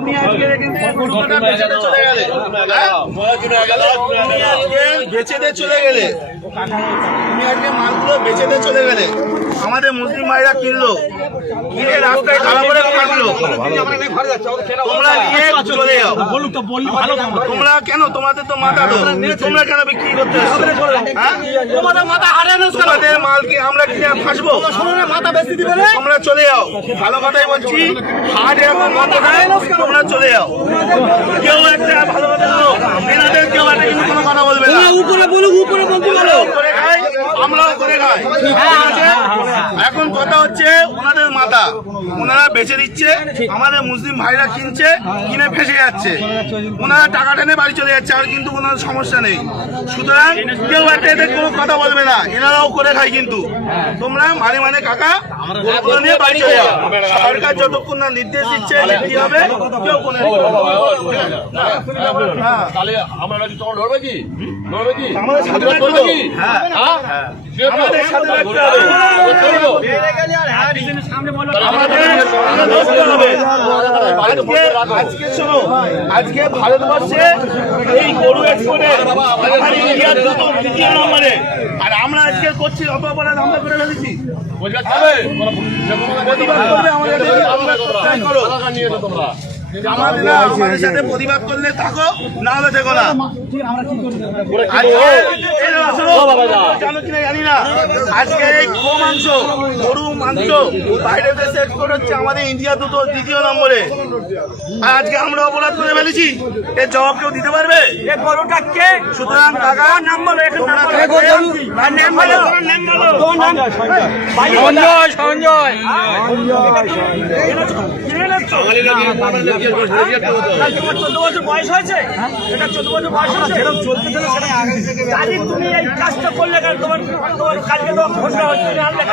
তুমি আজকে গরুটা বেচেতে চলে গেলে, বেচেতে চলে গেলে, তুমি আজকে মালগুলো বেচেতে চলে গেলে, আমাদের মুসলিম ভাইরা কিনলো, কিনে রাস্তায় খারাপ করে কাটলো, তোমরা নিয়ে চলে যাও। তোমরা কেন, তোমাদের তো মাথা তো, তোমরা কেন বিক্রি করতে আসছো? তোমাদের মাথা হারানো, তোমাদের মাল কি আমরা কিনে ফাঁসবো? মাথা বেশি দিবে, তোমরা চলে যাও। ভালো কথাই বলছি, হাট এখন বন্ধ হয়, তোমরা চলে যাও। কেউ একটা ভালো কথা বলো, এনাদের কেউ একটা কিন্তু কোনো কথা বলবে না। উপরে বলুক, উপরে বলতে পারো, করে খাই, আমরাও করে খাই। এখন কথা হচ্ছে ওনাদের মাথা, ওনারা বেচে দিচ্ছে, আমাদের মুসলিম ভাইরা কিনছে, কিনে ফেসে যাচ্ছে, ওনারা টাকা টেনে বাড়ি চলে যাচ্ছে, আর কিন্তু কোনো সমস্যা নেই। সুতরাং কেউ একটা এদের কোনো কথা বলবে না, এনারাও করে খায়। কিন্তু তোমরা মানে কাকা নিয়ে বাড়ি চলে যাও। সরকার যতক্ষণ না নির্দেশ দিচ্ছে কি হবে, কেউ কোনো আমাদের সাথে রাখতে হবে। আজকে শোনো, আজকে ভারতবর্ষে এই গরু এক্সপোর্টে ইন্ডিয়ার দ্বিতীয় নম্বরে, আর আমরা আজকে করছি অত অপরাধ আমরা করে ফেলেছি। আমাদের সাথে প্রতিবাদ করলে থাকো, না হলে থেকো না। জানো কিনা জানি না, আজকে এই গো মাংস, গরু মাংস বাইরের দেশে এক্সপোর্ট হচ্ছে, আমাদের ইন্ডিয়া দ্বিতীয় নম্বরে। আর আজকে আমরা অপরাধ করে ফেলেছি, এর জবাব কেউ দিতে পারবে? সুতরাং টাকা নাম বলো, সঞ্জয় 14 বছর বয়স হয়েছে, এটা 14 বছর বয়স হয়েছে, তুমি এই কাজটা করলে কেন? তোমার কালকে তো ঘোষণা হচ্ছে, আমরা